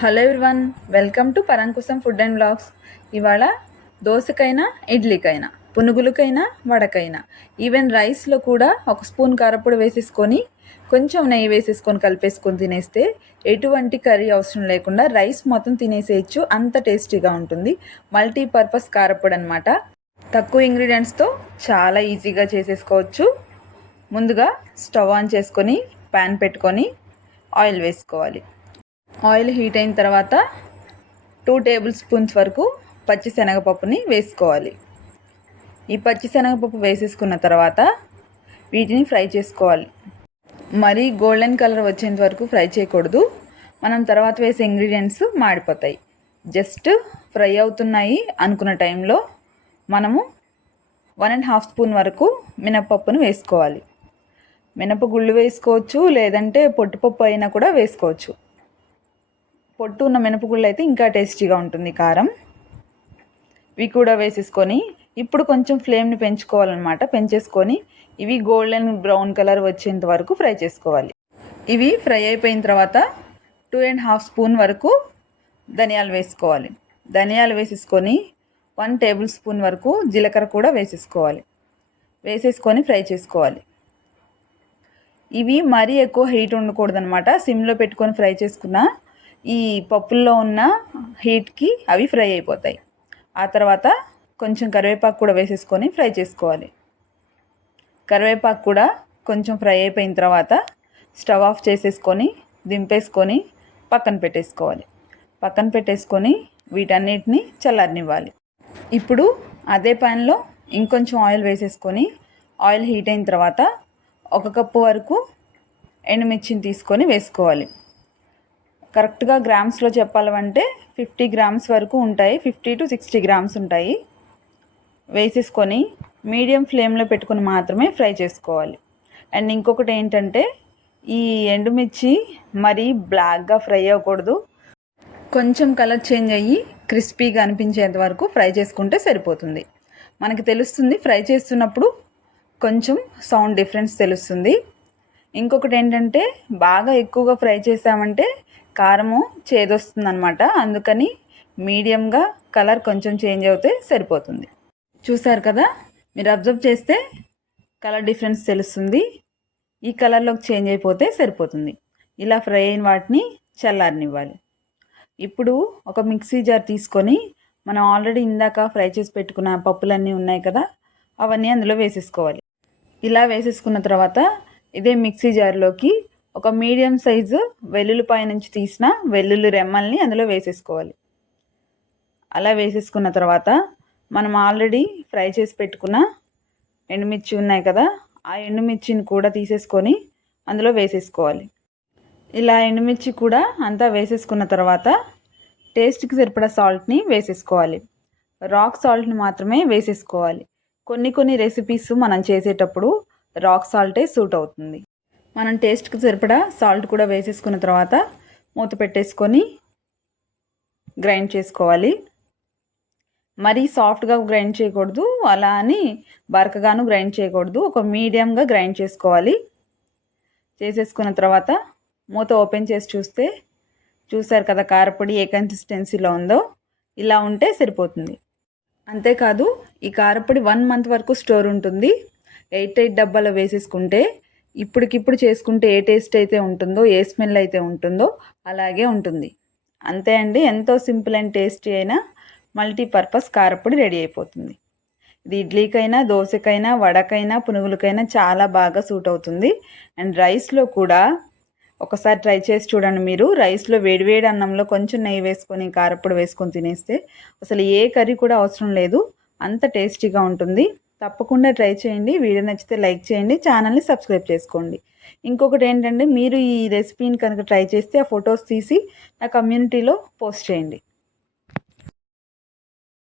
Hello everyone, welcome to Parankusham food and blogs. ఇవాళ దోశకైనా, ఇడ్లీకైనా, పునుగులకైనా, వడకైనా, even రైస్లో కూడా ఒక స్పూన్ కారపొడి వేసేసుకొని కొంచెం నెయ్యి వేసేసుకొని కలిపేసుకొని తినేస్తే ఎటువంటి కర్రీ అవసరం లేకుండా రైస్ మొత్తం తినేసేయచ్చు. అంత టేస్టీగా ఉంటుంది. మల్టీపర్పస్ కారపొడి అనమాట. తక్కువ ఇంగ్రీడియంట్స్తో చాలా ఈజీగా చేసేసుకోవచ్చు. ముందుగా స్టవ్ ఆన్ చేసుకొని ప్యాన్ పెట్టుకొని ఆయిల్ వేసుకోవాలి. ఆయిల్ హీట్ అయిన తర్వాత 2 టేబుల్ స్పూన్స్ వరకు పచ్చిశనగపప్పుని వేసుకోవాలి. ఈ పచ్చిశనగపప్పు వేసేసుకున్న తర్వాత వీటిని ఫ్రై చేసుకోవాలి. మరీ గోల్డెన్ కలర్ వచ్చేంత వరకు ఫ్రై చేయకూడదు. మనం తర్వాత వేసే ఇంగ్రీడియంట్స్ మాడిపోతాయి. జస్ట్ ఫ్రై అవుతున్నాయి అనుకున్న టైంలో మనము 1.5 స్పూన్ వరకు మినపప్పును వేసుకోవాలి. మినపగుళ్ళు వేసుకోవచ్చు, లేదంటే పొట్టుపప్పు అయినా కూడా వేసుకోవచ్చు. పొట్టు ఉన్న మినపగుళ్ళు అయితే ఇంకా టేస్టీగా ఉంటుంది కారం. ఇవి కూడా వేసేసుకొని ఇప్పుడు కొంచెం ఫ్లేమ్ని పెంచుకోవాలన్నమాట. పెంచేసుకొని ఇవి గోల్డెన్ బ్రౌన్ కలర్ వచ్చేంత వరకు ఫ్రై చేసుకోవాలి. ఇవి ఫ్రై అయిపోయిన తర్వాత 2.5 స్పూన్ వరకు ధనియాలు వేసుకోవాలి. ధనియాలు వేసేసుకొని 1 టేబుల్ స్పూన్ వరకు జీలకర్ర కూడా వేసేసుకోవాలి. వేసేసుకొని ఫ్రై చేసుకోవాలి. ఇవి మరీ ఎక్కువ హీట్ ఉండకూడదు అనమాట. సిమ్లో పెట్టుకొని ఫ్రై చేసుకున్న ఈ పప్పుల్లో ఉన్న హీట్కి అవి ఫ్రై అయిపోతాయి. ఆ తర్వాత కొంచెం కరివేపాకు కూడా వేసేసుకొని ఫ్రై చేసుకోవాలి. కరివేపాకు కూడా కొంచెం ఫ్రై అయిపోయిన తర్వాత స్టవ్ ఆఫ్ చేసేసుకొని దింపేసుకొని పక్కన పెట్టేసుకోవాలి. పక్కన పెట్టేసుకొని వీటన్నిటిని చల్లారనివ్వాలి. ఇప్పుడు అదే ప్యాన్లో ఇంకొంచెం ఆయిల్ వేసేసుకొని ఆయిల్ హీట్ అయిన తర్వాత 1 కప్పు వరకు ఎండుమిర్చిని తీసుకొని వేసుకోవాలి. కరెక్ట్గా గ్రామ్స్లో చెప్పాలంటే 50 గ్రామ్స్ వరకు ఉంటాయి. 50 to 60 గ్రామ్స్ ఉంటాయి. వేసేసుకొని మీడియం ఫ్లేమ్లో పెట్టుకొని మాత్రమే ఫ్రై చేసుకోవాలి. అండ్ ఇంకొకటి ఏంటంటే ఈ ఎండుమిర్చి మరీ బ్లాక్గా ఫ్రై అవ్వకూడదు. కొంచెం కలర్ చేంజ్ అయ్యి క్రిస్పీగా అనిపించేంత వరకు ఫ్రై చేసుకుంటే సరిపోతుంది. మనకి తెలుస్తుంది ఫ్రై చేస్తున్నప్పుడు కొంచెం సౌండ్ డిఫరెన్స్ తెలుస్తుంది. ఇంకొకటి ఏంటంటే బాగా ఎక్కువగా ఫ్రై చేసామంటే కారము చేదొస్తుంది అనమాట. అందుకని మీడియంగా కలర్ కొంచెం చేంజ్ అవుతే సరిపోతుంది. చూసారు కదా, మీరు అబ్జర్వ్ చేస్తే కలర్ డిఫరెన్స్ తెలుస్తుంది. ఈ కలర్లోకి చేంజ్ అయిపోతే సరిపోతుంది. ఇలా ఫ్రై అయిన వాటిని చల్లారనివ్వాలి. ఇప్పుడు ఒక మిక్సీ జార్ తీసుకొని మనం ఆల్రెడీ ఇందాక ఫ్రై చేసి పెట్టుకున్న పప్పులన్నీ ఉన్నాయి కదా, అవన్నీ అందులో వేసేసుకోవాలి. ఇలా వేసేసుకున్న తర్వాత ఇదే మిక్సీ జార్లోకి ఒక మీడియం సైజు వెల్లుల్లిపాయ నుంచి తీసిన వెల్లుల్లి రెమ్మల్ని అందులో వేసేసుకోవాలి. అలా వేసేసుకున్న తర్వాత మనం ఆల్రెడీ ఫ్రై చేసి పెట్టుకున్న ఎండుమిర్చి ఉన్నాయి కదా, ఆ ఎండుమిర్చిని కూడా తీసేసుకొని అందులో వేసేసుకోవాలి. ఇలా ఎండుమిర్చి కూడా అంతా వేసేసుకున్న తర్వాత టేస్ట్కి సరిపడా సాల్ట్ని వేసేసుకోవాలి. రాక్ సాల్ట్ని మాత్రమే వేసేసుకోవాలి. కొన్ని రెసిపీస్ మనం చేసేటప్పుడు రాక్ సాల్టే సూట్ అవుతుంది. మనం టేస్ట్కి సరిపడా సాల్ట్ కూడా వేసేసుకున్న తర్వాత మూత పెట్టేసుకొని గ్రైండ్ చేసుకోవాలి. మరీ సాఫ్ట్గా గ్రైండ్ చేయకూడదు, అలా అని బరకగాను గ్రైండ్ చేయకూడదు. ఒక మీడియంగా గ్రైండ్ చేసుకోవాలి. చేసేసుకున్న తర్వాత మూత ఓపెన్ చేసి చూస్తే చూసారు కదా కారపొడి ఏ కన్సిస్టెన్సీలో ఉందో. ఇలా ఉంటే సరిపోతుంది. అంతేకాదు ఈ కారపొడి 1 మంత్ వరకు స్టోర్ ఉంటుంది. 8 డబ్బాలో వేసేసుకుంటే ఇప్పటికిప్పుడు చేసుకుంటే ఏ టేస్ట్ అయితే ఉంటుందో, ఏ స్మెల్ అయితే ఉంటుందో అలాగే ఉంటుంది. అంతే అండి, ఎంతో సింపుల్ అండ్ టేస్టీ అయిన మల్టీపర్పస్ కారపొడి రెడీ అయిపోతుంది. ఇది ఇడ్లీకైనా, దోశకైనా, వడకైనా, పునుగులకైనా చాలా బాగా సూట్ అవుతుంది. అండ్ రైస్లో కూడా ఒకసారి ట్రై చేసి చూడండి. మీరు రైస్లో వేడివేడి అన్నంలో కొంచెం నెయ్యి వేసుకొని కారపొడి వేసుకొని తినేస్తే అసలు ఏ కర్రీ కూడా అవసరం లేదు. అంత టేస్టీగా ఉంటుంది. తప్పకుండా ట్రై చేయండి. వీడియో నచ్చితే లైక్ చేయండి, ఛానల్ని సబ్స్క్రైబ్ చేసుకోండి. ఇంకొకటి ఏంటంటే మీరు ఈ రెసిపీని కనుక ట్రై చేస్తే ఆ ఫొటోస్ తీసి నా కమ్యూనిటీలో పోస్ట్ చేయండి.